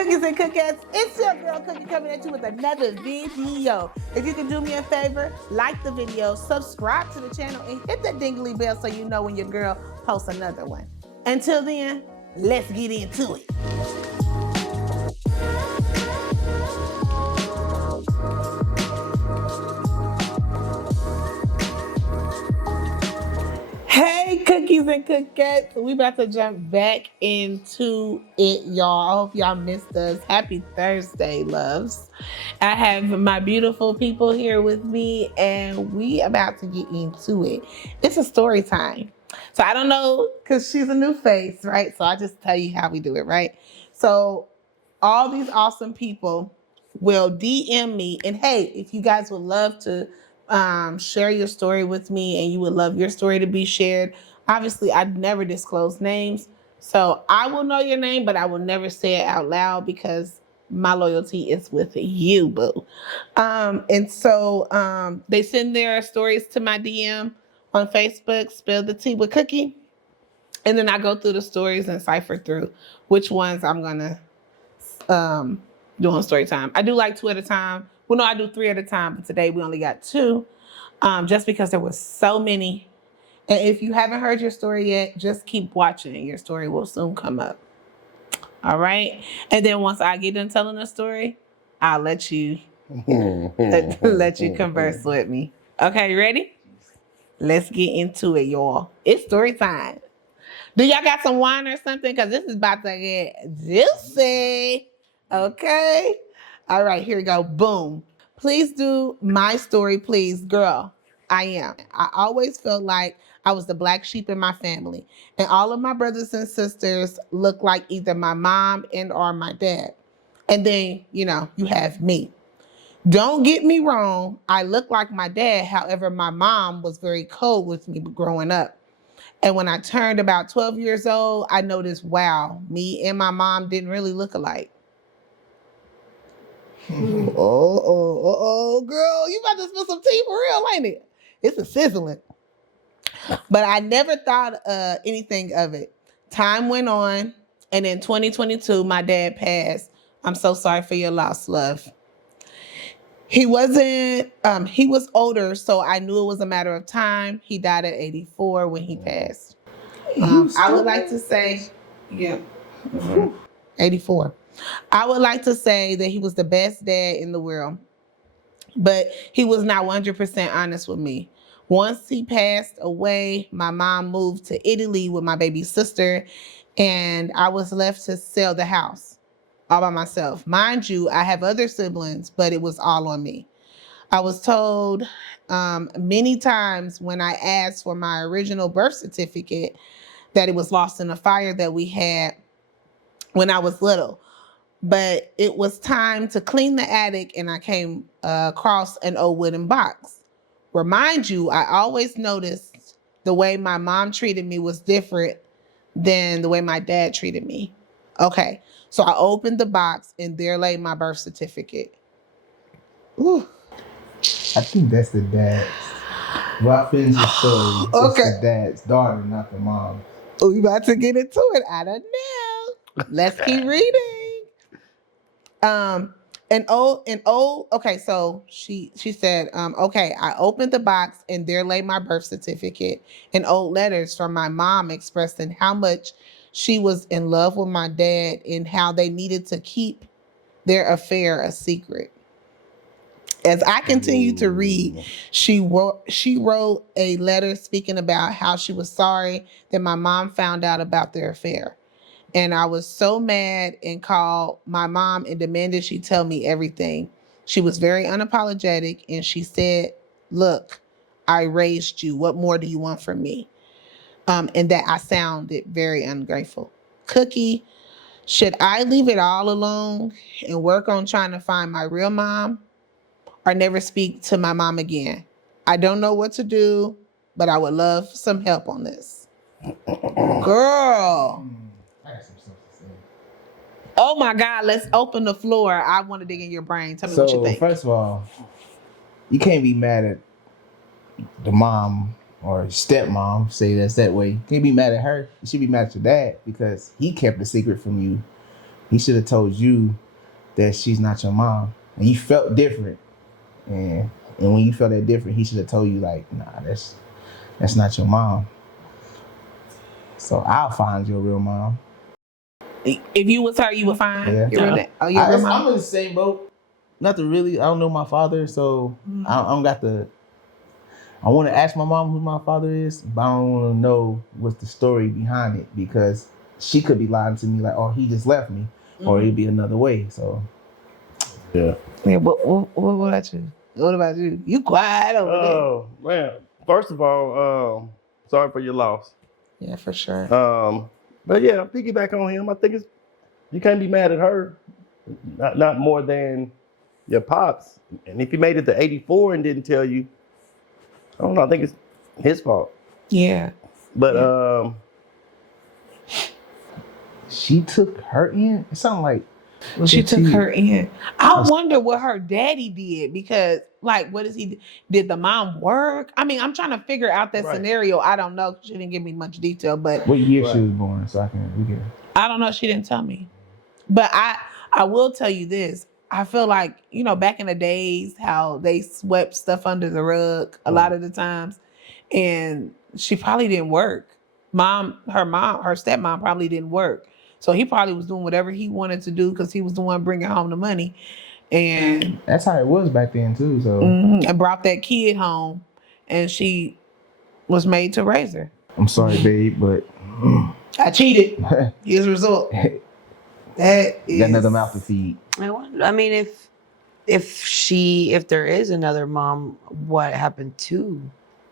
Cookies and cookettes, it's your girl Cookie coming at you with another video. If you can do me a favor, like the video, subscribe to the channel, and hit that dingly bell so you know when your girl posts another one. Until then, let's get into it. Hey, cookies and cookettes. We about to jump back into it, y'all. I hope y'all missed us. Happy Thursday, loves. I have my beautiful people here with me, and we about to get into it. It's a story time. So I don't know, because she's a new face, right? So I just tell you how we do it, right? So all these awesome people will DM me. And hey, if you guys would love to share your story with me and you would love your story to be shared, obviously I'd never disclose names. So I will know your name, but I will never say it out loud because my loyalty is with you, boo. And so they send their stories to my DM on Facebook, Spill the Tea with Cookie. And then I go through the stories and cipher through which ones I'm going to doing story time. I do like 2 at a time. Well, no, I do 3 at a time, but today we only got 2, just because there was so many. And if you haven't heard your story yet, just keep watching. Your story will soon come up. All right. And then once I get done telling the story, I'll let you let you converse with me. Okay, you ready? Let's get into it, y'all. It's story time. Do y'all got some wine or something? Because this is about to get juicy. Okay. All right, here we go. Boom. Please do my story, please. Girl, I am. I always felt like I was the black sheep in my family. And all of my brothers and sisters look like either my mom and or my dad. And then, you have me. Don't get me wrong. I look like my dad. However, my mom was very cold with me growing up. And when I turned about 12 years old, I noticed, wow, me and my mom didn't really look alike. Girl, you about to spill some tea for real, ain't it? It's a sizzling. But I never thought anything of it. Time went on, and in 2022, my dad passed. I'm so sorry for your loss, love. He was older, so I knew it was a matter of time. He died at 84 when he passed. I would like to say, yeah, 84. I would like to say that he was the best dad in the world, but he was not 100% honest with me. Once he passed away, my mom moved to Italy with my baby sister, and I was left to sell the house all by myself. Mind you, I have other siblings, but it was all on me. I was told many times when I asked for my original birth certificate that it was lost in a fire that we had when I was little. But it was time to clean the attic, and I came across an old wooden box. Remind you, I always noticed the way my mom treated me was different than the way my dad treated me. Okay, so I opened the box, and there lay my birth certificate. Ooh. I think that's the dad's. Well, I finished the story. Okay. It's the dad's daughter, not the mom's. Oh, you about to get into it? I don't know. Let's keep reading. Okay, so she said, okay, I opened the box and there lay my birth certificate and old letters from my mom expressing how much she was in love with my dad and how they needed to keep their affair a secret. As I continued to read, she wrote a letter speaking about how she was sorry that my mom found out about their affair. And I was so mad and called my mom and demanded she tell me everything. She was very unapologetic and she said, look, I raised you. What more do you want from me? And that I sounded very ungrateful. Cookie, should I leave it all alone and work on trying to find my real mom or never speak to my mom again? I don't know what to do, but I would love some help on this. Girl. Oh my God, let's open the floor. I want to dig in your brain. Tell me what you think. First of all, you can't be mad at the mom or stepmom, say that way. You can't be mad at her. You should be mad at your dad because he kept the secret from you he should have told you that she's not your mom. And you felt different. And when you felt that different, he should have told you like, nah, that's not your mom. So I'll find your real mom. If you was her, you would find your real mom. I'm in the same boat. Nothing really. I don't know my father, so I don't got the. I want to ask my mom who my father is, but I don't want to know what's the story behind it because she could be lying to me like, oh, he just left me, or it'd be another way. So, yeah. Yeah, but what about you? What about you? You quiet over there. Oh man! First of all, sorry for your loss. Yeah, for sure. But yeah, piggyback on him. I think you can't be mad at her, not more than your pops. And if he made it to 84 and didn't tell you, I don't know. I think it's his fault. Yeah. But she took her in. It sounded like she took her in. I wonder what her daddy did because, like, what is he? Did the mom work? I mean, I'm trying to figure out that scenario. I don't know. She didn't give me much detail, but what year she was born, so we can. I don't know. She didn't tell me, but I will tell you this. I feel like, you know, back in the days, how they swept stuff under the rug a lot of the times, and she probably didn't work. Her stepmom probably didn't work. So he probably was doing whatever he wanted to do because he was the one bringing home the money. And that's how it was back then too. So and brought that kid home, and she was made to raise her. I'm sorry, babe, but I cheated. Here's the result. That is got another mouth to feed. I mean, if there is another mom, what happened to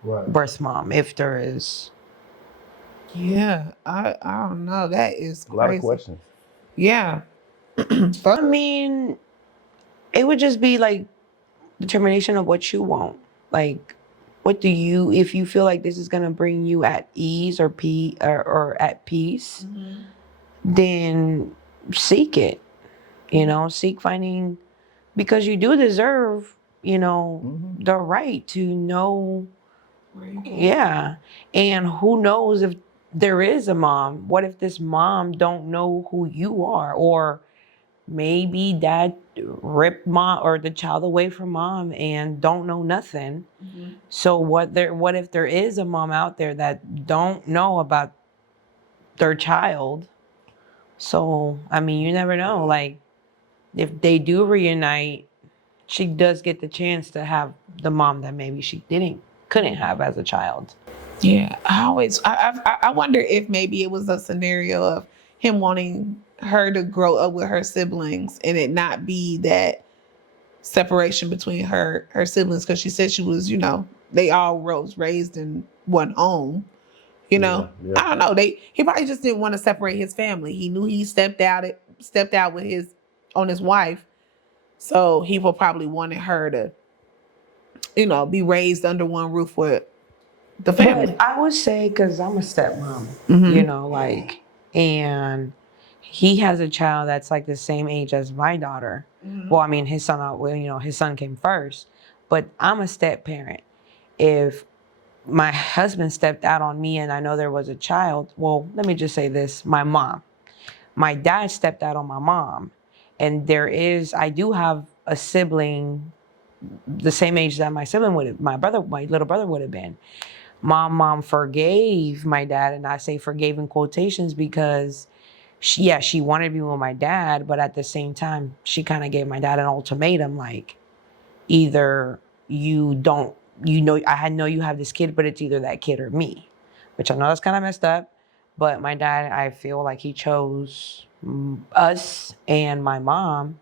birth mom? If there is. Yeah, I don't know. That is crazy. A lot of questions. Yeah. I mean, it would just be like determination of what you want. Like, what do you, if you feel like this is gonna bring you at ease or at peace, then seek it. You know, seek finding, because you do deserve, you know, the right to know. Yeah. And who knows if there is a mom? What if this mom don't know who you are? Or maybe dad ripped mom or the child away from mom and don't know nothing. So what if there is a mom out there that don't know about their child? So, I mean, you never know. Like, if they do reunite, she does get the chance to have the mom that maybe she couldn't have as a child. Yeah, I wonder if maybe it was a scenario of him wanting her to grow up with her siblings and it not be that separation between her siblings, because she said she was, you know, they all was raised in one home. You know, I don't know. He probably just didn't want to separate his family. He knew he stepped out with on his wife, so he probably wanted her to, you know, be raised under one roof with the family. But I would say, because I'm a stepmom, you know, like, and he has a child that's like the same age as my daughter. Well, I mean, his son came first, but I'm a step parent. If my husband stepped out on me and I know there was a child, well, let me just say this, my dad stepped out on my mom, and I do have a sibling the same age that my little brother would have been. My mom forgave my dad, and I say forgave in quotations because she wanted to be with my dad, but at the same time, she kind of gave my dad an ultimatum, like, either I know you have this kid, but it's either that kid or me, which I know that's kind of messed up, but my dad, I feel like he chose us and my mom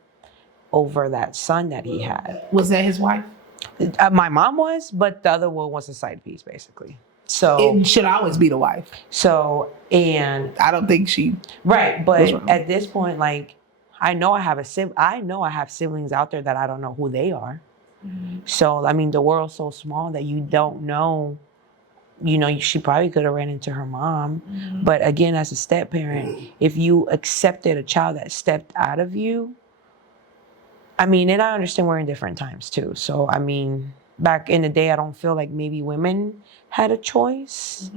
over that son that he had. Was that his wife? My mom was, but the other one was a side piece, basically. So it should always be the wife. So, and I don't think she but at this point, like, I know I have siblings out there that I don't know who they are. So, I mean, the world's so small that you don't know. You know, she probably could have ran into her mom. But again, as a step parent, if you accepted a child that stepped out of you, I mean, and I understand we're in different times too. So, I mean, back in the day, I don't feel like maybe women had a choice.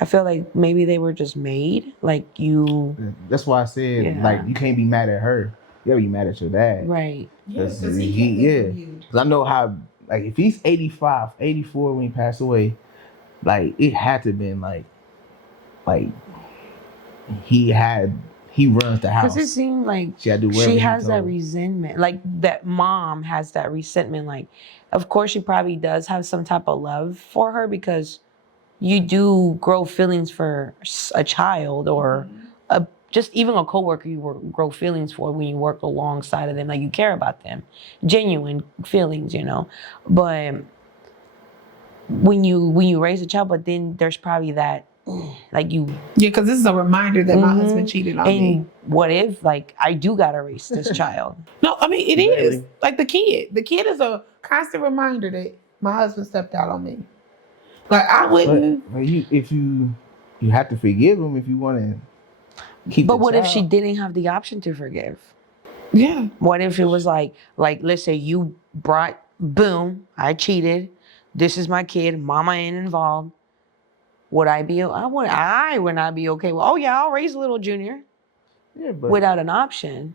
I feel like maybe they were just made. Like you, That's why I said Yeah. like you can't be mad at her. You gotta be mad at your dad. right? Because Yeah, 'cause he can't get from you. 'Cause I know how, like, if he's 85, 84 when he passed away, like, it had to been like he runs the house. Because it seemed like She had to do whatever she he has that told. resentment. Like that mom has that resentment. Like, of course, she probably does have some type of love for her because you do grow feelings for a child or just even a coworker you grow feelings for when you work alongside of them. Like you care about them, genuine feelings, you know. But when you raise a child, but then there's probably that like you. Yeah, because this is a reminder that my husband cheated on me. And what if like I do gotta raise this child? No, I mean it is Daily. like the kid. The kid is a constant reminder that my husband stepped out on me. Like I wouldn't. But you have to forgive him if you want to keep. But the what if child. she didn't have the option to forgive? Yeah. What if it was like let's say you brought boom, I cheated. This is my kid. Mama ain't involved. Would I be? I would not be okay. Well, oh yeah, I'll raise little Junior Yeah, but without an option.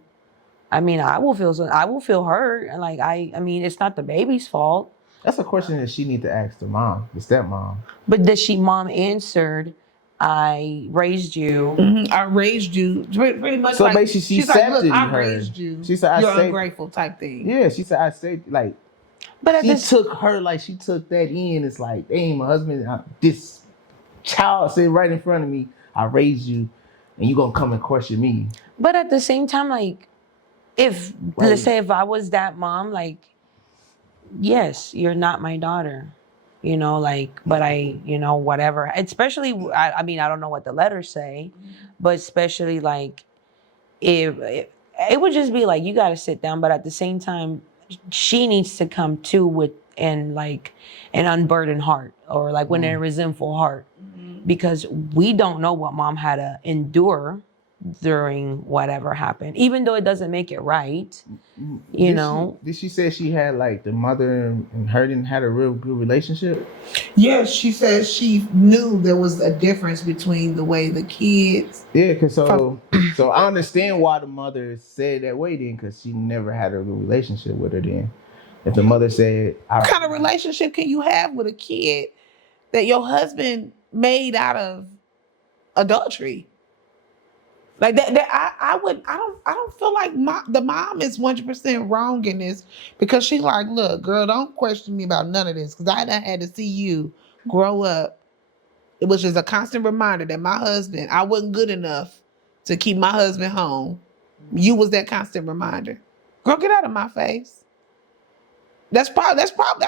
I mean, I will feel hurt. And like I mean, it's not the baby's fault. that's a question that she need to ask the mom, the stepmom. But mom answered, I raised you. I raised you pretty much. So like, basically, she she's like, look, accepted I her. raised you. She said, You're saved-" ungrateful type thing. Yeah, she said, I saved, like, But at she this took her, like, she took that in. It's like, dang, my husband, this child sitting right in front of me. I raised you, and you gonna come and question me. But at the same time, like, if let's say if I was that mom, like, yes, you're not my daughter, you know, like, but I, you know, whatever. Especially, I mean, I don't know what the letters say, but especially like, if it would just be like you got to sit down, but at the same time, she needs to come too with like an unburdened heart or like when a resentful heart, because we don't know what mom had to endure during whatever happened, even though it doesn't make it right, you know. Did she say she had, like, the mother and her didn't had a real good relationship? Yes, she said she knew there was a difference between the way the kids. Yeah, because so I understand why the mother said that way then, because she never had a good relationship with her then. If the mother said, What kind of relationship can you have with a kid that your husband made out of adultery? Like that I don't feel like the mom is 100% wrong in this, because she's like, look, girl, don't question me about none of this, because I done had to see you grow up. It was just a constant reminder that my husband, I wasn't good enough to keep my husband home. You was that constant reminder. Girl, get out of my face. That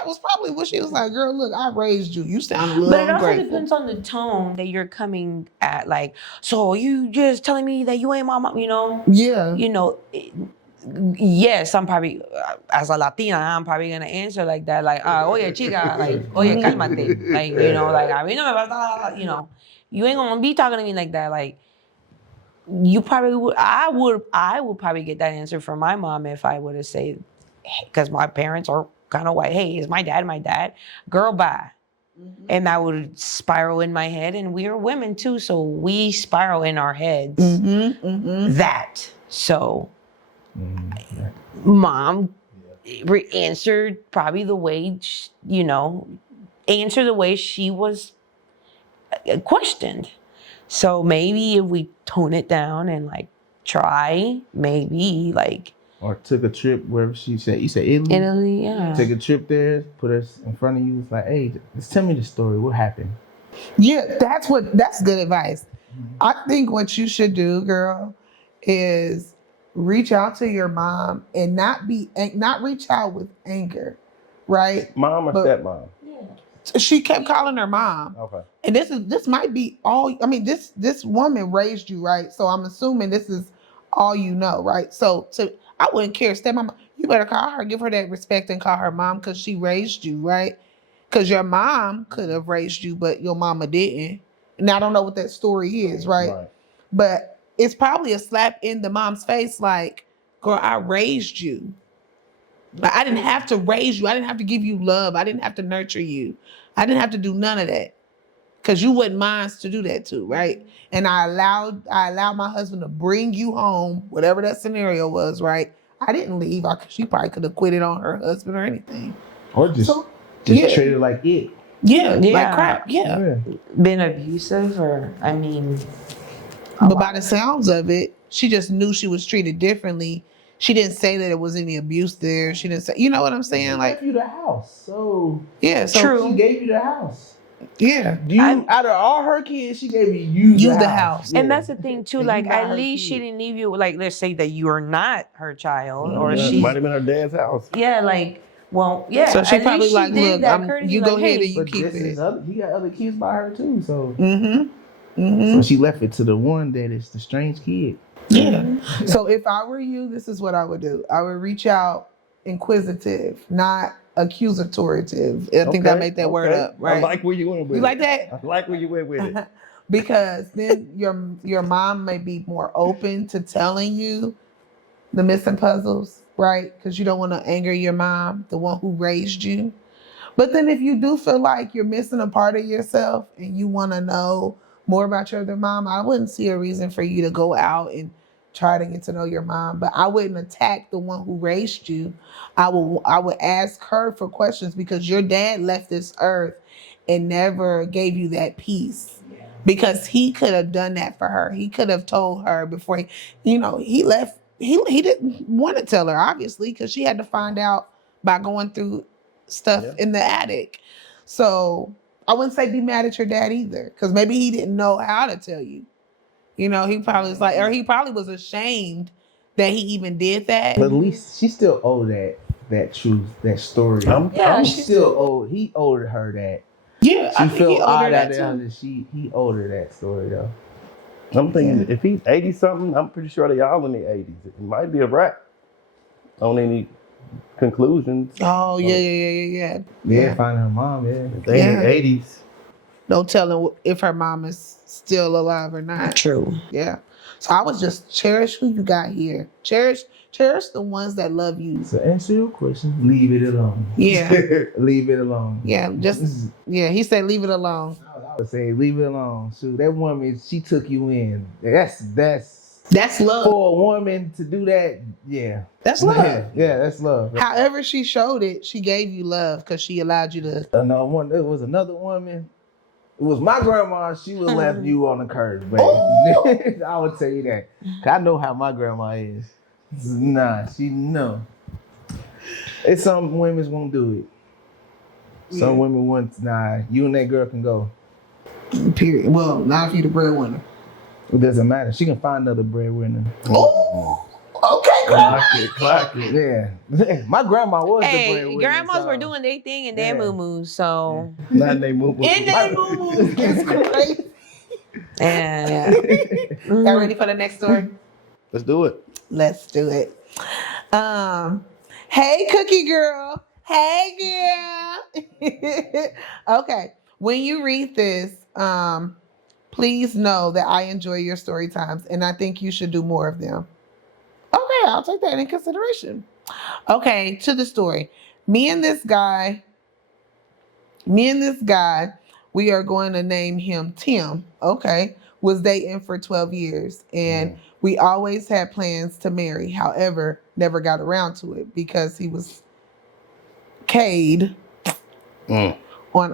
was probably what she was like, girl, look, I raised you. You sound a little But it also ungrateful. depends on the tone that you're coming at. Like, so you just telling me that you ain't my mom, you know? Yeah. You know, yes, I'm probably, as a Latina, I'm probably going to answer like that. Like, oye, chica, like, oye, cálmate. Like, you know, like, a mí no me vas a, you know, you ain't going to be talking to me like that. Like, you probably would, I would probably get that answer from my mom if I would have said, because my parents are kind of white, hey, is my dad? Girl, bye. And that would spiral in my head. And we are women too, so we spiral in our heads that. So mom answered probably the way, you know, answer the way she was questioned. So maybe if we tone it down and like try, maybe like. or took a trip where she said, you said Italy? Italy, yeah. Take a trip there, put us in front of you. It's like, hey, just tell me the story. What happened? Yeah, that's good advice. I think what you should do, girl, is reach out to your mom and not reach out with anger, right? Mom or stepmom? She kept calling her mom. Okay. And this might be all, I mean, this woman raised you, right? So I'm assuming this is all you know, right? So I wouldn't care. Stepmom, you better call her, give her that respect and call her mom, because she raised you, right? Because your mom could have raised you, but your mama didn't. And I don't know what that story is, right? But it's probably a slap in the mom's face, like, girl, I raised you. But I didn't have to raise you. I didn't have to give you love. I didn't have to nurture you. I didn't have to do none of that. because you wouldn't mind to do that too, right? And I allowed my husband to bring you home, whatever that scenario was, right? I didn't leave. She probably could have quit it on her husband or anything. Or just So, just yeah. treat it like it. Yeah, like Yeah. crap. Yeah. Been abusive, or I mean, But by the sounds of it, she just knew she was treated differently. She didn't say that it was any abuse there. She didn't say, you know what I'm saying? She Like, gave you the house, so yeah, so True. she gave you the house. yeah. Out of all her kids, she gave you the house. and that's the thing too. And Like, you not at her least she kid. didn't leave you. Like, let's say that you are not her child, or Yeah, she. might have been her dad's house. Yeah, like, well, yeah. So she at probably least like, she did look, that courtesy. you like, go ahead hey, and you But keep this is it. he got other kids by her too, so Mm-hmm. so she left it to the one that is the strange kid. Yeah. So if I were you, this is what I would do. I would reach out inquisitive, not accusative. I think I made that word up, right? I like where you went with You it. like that? I like where you went with it. Because then your mom may be more open to telling you the missing puzzles, right? Because you don't want to anger your mom, the one who raised you. But then if you do feel like you're missing a part of yourself and you want to know more about your other mom, I wouldn't see a reason for you to go out and try to get to know your mom. But I wouldn't attack the one who raised you. I would ask her for questions because your dad left this earth and never gave you that peace. Because he could have done that for her. He could have told her before he left. He didn't want to tell her, obviously, because she had to find out by going through stuff in the attic. So I wouldn't say be mad at your dad either, because maybe he didn't know how to tell you. He probably was like, or he probably was ashamed that he even did that. But at least she still owed that truth, that story. She's still owed. He owed her that. Yeah, She I think he felt owed odd her that out too. he owed her that story though. I'm thinking if he's 80 something, I'm pretty sure they all in the 80s. It might be a wrap on any conclusions. Oh yeah. Yeah, finding her mom. Yeah, If they in the 80s. No telling if her mom is still alive or not. true. Yeah. So I would just cherish who you got here. Cherish the ones that love you. So answer your question. Leave it alone. Yeah. Leave it alone. Yeah. He said leave it alone. I would say leave it alone. Shoot, that woman, she took you in. That's love. for a woman to do that. Yeah, That's love. Yeah, that's love. However she showed it, she gave you love because she allowed you to. It was another woman. It was my grandma. She would have left you on the curb, baby. I would tell you that. 'Cause I know how my grandma is. Nah, It's some women won't do it. Some women want. Nah, you and that girl can go. Period. Well, not if you're the breadwinner. It doesn't matter. She can find another breadwinner. Oh, okay. Clock it. Yeah. My grandma was the Hey, breadwinner. grandmas so- were doing their thing and their moo-moos, so Not in they move. And they move. It's crazy. yeah. Y'all ready for the next story? Let's do it. Let's do it. Hey, Cookie Girl. Hey, girl. Okay. When you read this, please know that I enjoy your story times and I think you should do more of them. Okay, I'll take that in consideration. Okay, to the story. Me and this guy, we are going to name him Tim. Okay. Was dating for 12 years and we always had plans to marry. However, never got around to it because he was K'd on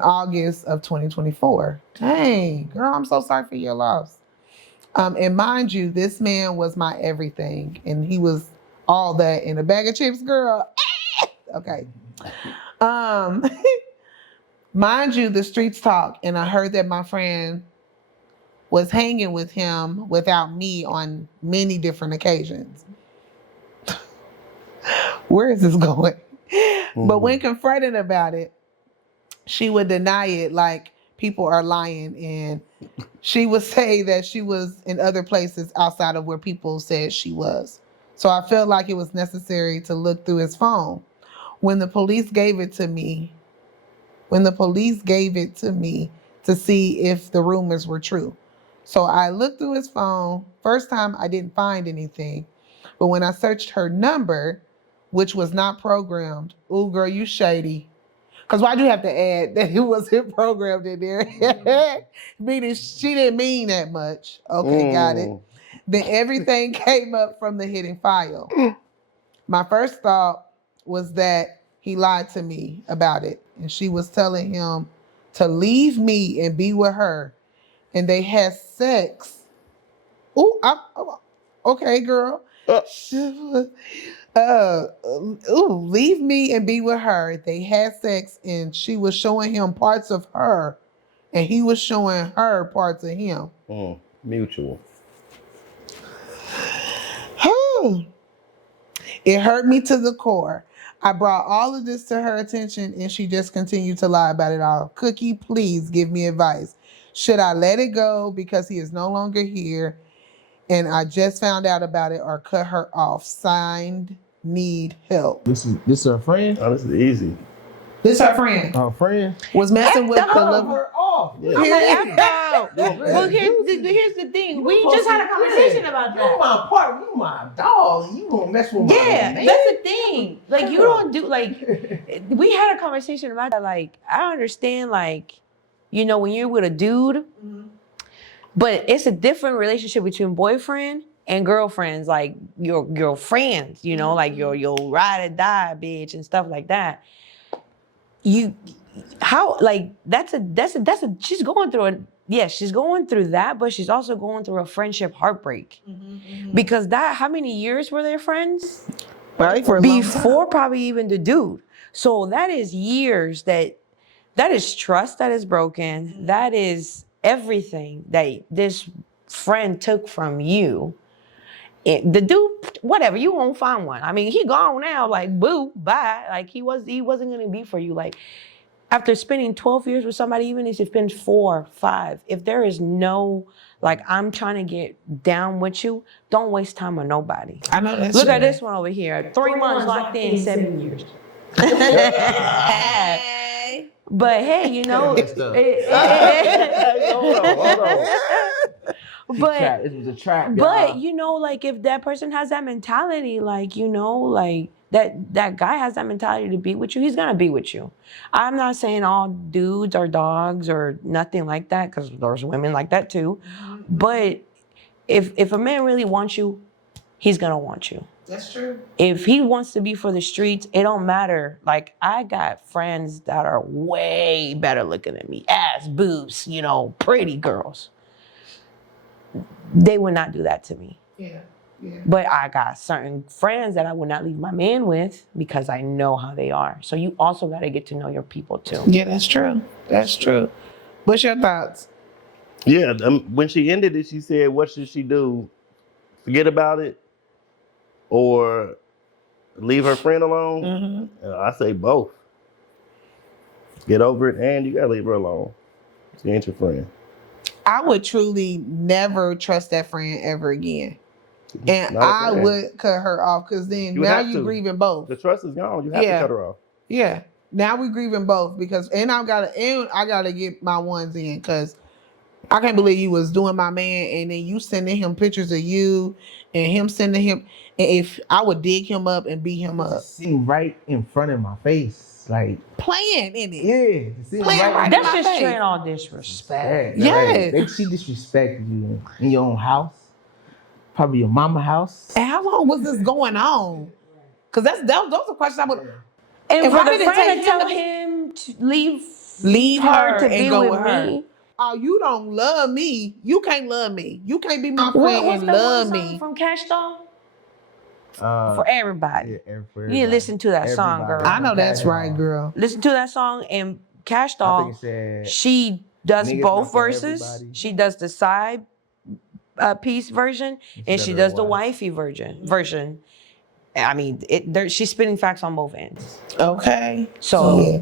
August of 2024. Dang, girl, I'm so sorry for your loss. And mind you, this man was my everything and he was all that in a bag of chips, girl. Okay. Mind you, the streets talk, and I heard that my friend was hanging with him without me on many different occasions. Where is this going? But when confronted about it, she would deny it like people are lying, and she would say that she was in other places outside of where people said she was. So I felt like it was necessary to look through his phone. When the police gave it to me to see if the rumors were true. So I looked through his phone. First time I didn't find anything. But when I searched her number, which was not programmed, ooh girl, you shady. Because why'd you have to add that it wasn't programmed in there? Meaning she didn't mean that much. Okay, got it. Then everything came up from the hidden file. My first thought was that he lied to me about it. And she was telling him to leave me and be with her. And they had sex. Okay, girl. Leave me and be with her. They had sex and she was showing him parts of her and he was showing her parts of him. Mutual. It hurt me to the core. I brought all of this to her attention and she just continued to lie about it all. Cookie, please give me advice. Should I let it go because he is no longer here and I just found out about it, or cut her off? Signed, need help. This is her friend? Oh, this is easy. This her friend. Her friend? Was messing with the love. Her off. Yeah. Well, here's the thing. We just had a conversation about that. You my partner, you my dog. You gonna mess with my man. That's the thing. Like, you don't do, like, we had a conversation about that. Like, I understand, like, you know, when you're with a dude, but it's a different relationship between boyfriend and girlfriends, like your friends, you know, like your ride or die bitch and stuff like that. She's going through it. Yeah, she's going through that, but she's also going through a friendship heartbreak. Because how many years were they friends? Right, for a Before probably even the dude. So that is years that is trust that is broken. That is everything that this friend took from you. The dude, whatever, you won't find one. I mean, he gone now, like, boo, bye. Like, he wasn't gonna be for you. Like, after spending 12 years with somebody, even if it's been 4, 5, if there is no, like, I'm trying to get down with you, don't waste time on nobody. I know that's Look true. at this one over here. 3 months locked in, 7 years. But hey, you know, Hold on. But it was a trap. But you know, like, if that person has that mentality, like, you know, like that guy has that mentality to be with you, he's gonna be with you. I'm not saying all dudes are dogs or nothing like that, because there's women like that too. But if a man really wants you, he's gonna want you. That's true. If he wants to be for the streets, it don't matter. Like, I got friends that are way better looking than me, ass, boobs, you know, pretty girls. They would not do that to me. Yeah. But I got certain friends that I would not leave my man with because I know how they are. So you also got to get to know your people too. Yeah, that's true. That's true. What's your thoughts? Yeah, when she ended it, she said, what should she do? Forget about it or leave her friend alone? I say both. Get over it and you got to leave her alone. She ain't your friend. I would truly never trust that friend ever again. And Not a I friend. would cut her off because then You would now have you're to. grieving both. The trust is gone. You have to cut her off. Yeah. Now we grieving both because I gotta get my ones in because I can't believe you was doing my man and then you sending him pictures of you and him sending him, and if I would dig him up and beat him up. Sitting right in front of my face. Like, Playing in it. yeah. Sitting Playing right in That's my just face. straight all disrespect. Yes. She disrespected you in your own house. Probably your mama house. And how long was this going on? Because those are questions I would. And If for I the didn't friend take to tell him him to leave her to and be go with with her. me. Oh, you don't love me. You can't love me. You can't be my friend What's and the love one song me. from Cash Doll? For Yeah, everybody. for You need to listen to that song, girl. I know that's right, girl. Listen to that song, and Cash I Doll, think it said, she does niggas both not for verses. everybody. She does the side piece version, and she does the wifey version. I mean, she's spitting facts on both ends. Okay. So Yeah.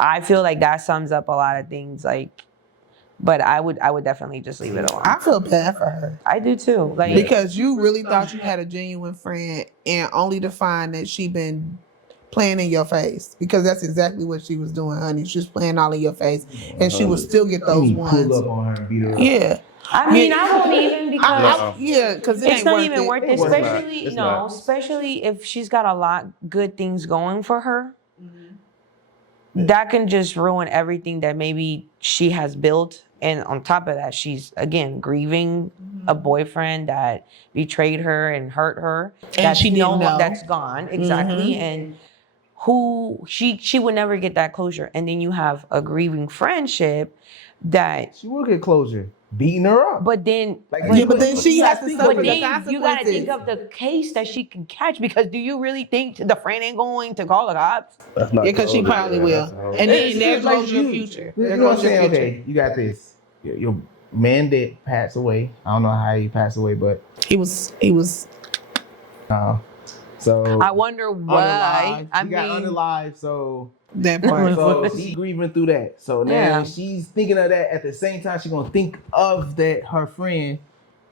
I feel like that sums up a lot of things. Like, but I would definitely just leave it alone. I feel bad for her. I do too. Like, Because you really thought you had a genuine friend and only to find that she been playing in your face. Because that's exactly what she was doing, honey. She was playing all in your face. And she would still get those ones. Pull up on her and beat her up. Yeah. I mean, I won't even because Yeah, because it's not even worth it. It's not. Especially It's not. especially if she's got a lot good things going for her. that can just ruin everything that maybe she has built. And on top of that, she's again grieving a boyfriend that betrayed her and hurt her. And That's she didn't know. That's gone, exactly. Mhm. And who she would never get that closure. And then you have a grieving friendship that, She will get closure. Beating her up. but then Yeah, but then she has to think suffer but the then you gotta think consequences. of the case that she can catch, because do you really think the friend ain't going to call the cops? That's not Yeah, because she the older probably girl, will. that's the older And girl. then there goes your future. You There know what I'm goes your saying? future. Okay, you got this. Your man that passed away. I don't know how he passed away, but He was so I wonder why. Unalive. He got I mean, unalive, so that part. so she grieving through that. So now Yeah. she's thinking of that at the same time. She's gonna think of that her friend,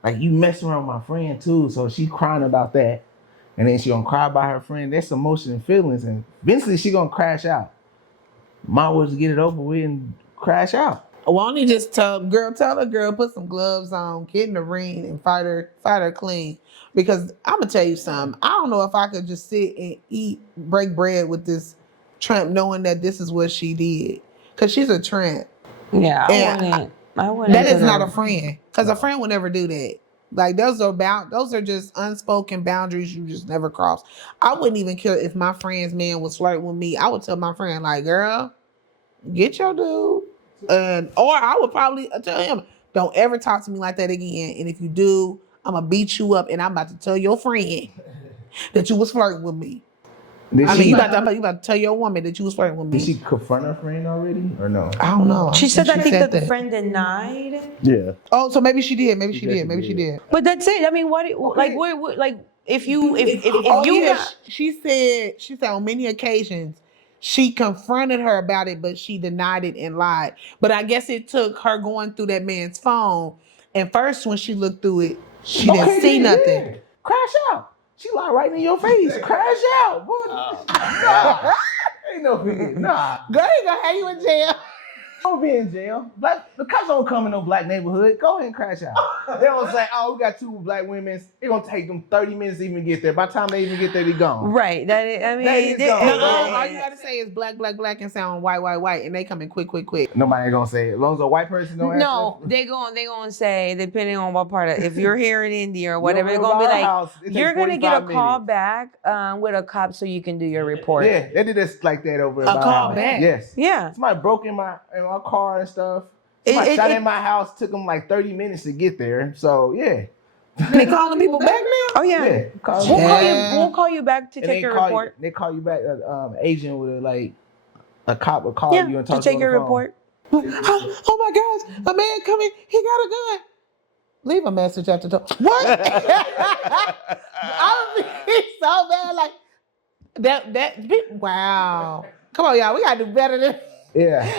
like you messing around with my friend too. So she crying about that, and then she gonna cry about her friend. That's emotion and feelings, and eventually she gonna crash out. Might was get it over with and crash out. Why don't you just tell the girl, put some gloves on, get in the ring, and fight her clean. Because I'm gonna tell you something. I don't know if I could just sit and break bread with this tramp, knowing that this is what she did. Cause she's a tramp. yeah, And I wouldn't. That is not a friend. Cause a friend would never do that. Like those are just unspoken boundaries you just never cross. I wouldn't even care if my friend's man was flirting with me. I would tell my friend, like, girl, get your dude. Or I would probably tell him, don't ever talk to me like that again. And if you do, I'm gonna beat you up, and I'm about to tell your friend that you was flirting with me. You about to tell your woman that you was flirting with me. Did she confront her friend already or no? I don't know. She said I think that the that. friend denied. Yeah. Oh, so maybe she did. Maybe She she said did. she Maybe she did. did. But that's it. I mean, like if you She said on many occasions she confronted her about it, but she denied it and lied. But I guess it took her going through that man's phone. And first, when she looked through it, she didn't see nothing. Yeah. Crash out. She lied right in your face. Crash out. Nah. Ain't no fear. Nah. Girl, he gonna have you in jail. Don't be in jail. The cops don't come in no black neighborhood. Go ahead and crash out. They don't say, oh, we got 2 black women. It's gonna take them 30 minutes to even get there. By the time they even get there, they gone. right. That is, I mean, That is gone. All you gotta say is black, black, black, and sound white, white, white, and they come in quick, quick, quick. Nobody gonna say it. As long as a white person don't no, answer. they gonna say, depending on what part of, if you're here in India or whatever, they're You don't gonna be go to like, our house, it you're takes gonna get a 45 call minutes. back with a cop so you can do your report. Yeah, they did this like that over A at my call house. back? Yes. Yeah. Somebody broke in my car and stuff. Somebody shot it- in my house. Took them like 30 minutes to get there. So yeah. They calling people back now? Oh yeah. Yeah. Call We'll them. call you. Yeah. We'll call you back to And take your call report. They call you back. Agent with a cop will call Yeah, you and to talk to you take on your the phone. report. Oh my gosh, a man coming, he got a gun. Leave a message after the what? I would be so bad, like wow. Come on, y'all, we gotta do better than Yeah.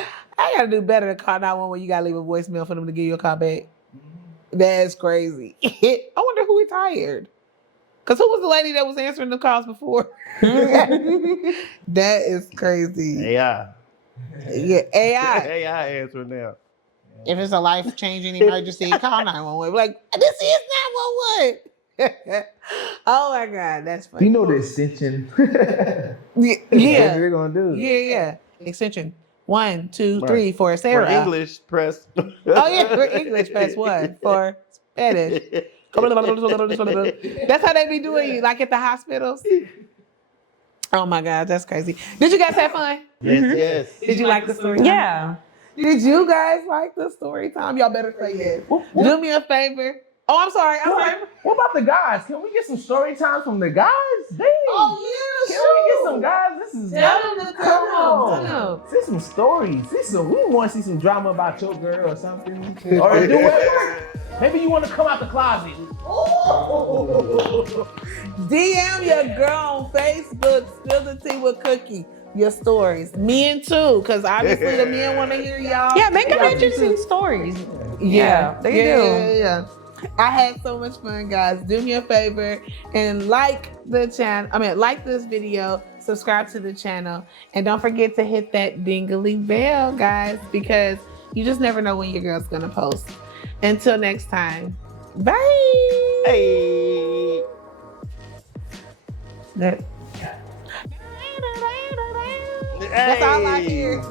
I gotta do better than call 911 when you gotta leave a voicemail for them to give you a call back. That's crazy. I wonder who retired. Cause who was the lady that was answering the calls before? That is crazy. AI. Yeah, AI. AI answer now. If it's a life-changing emergency, call 911. Like, this is 911. Oh my God, that's funny. You know the extension. Yeah. That's what they're gonna do. Yeah. Extension 1, 2, Right. 3 for For Sarah. English, press. Oh yeah, for English, press 1 for Spanish. That's how they be doing you, like at the hospitals. Oh my God, that's crazy. Did you guys have fun? Yes. Did you like the story? Yeah. Did you guys like the story time? Y'all better say yes. Do me a favor. Oh, I'm sorry. What about the guys? Can we get some story time from the guys? Dang. Oh yeah, Can we get some guys? This is Tell them to come come. on. See some stories. We want to see some drama about your girl or something. Or do what? Maybe you want to come out the closet. DM your girl on Facebook, Spill the Tea with Cookie, your stories. Men too, because obviously the men want to hear y'all. Yeah, make them Y'all interesting too. stories. Yeah, they do. Yeah. I had so much fun, guys. Do me a favor and like the channel. Like this video, subscribe to the channel, and don't forget to hit that dingly bell, guys, because you just never know when your girl's gonna post. Until next time, bye. Hey. That- That's all I hear.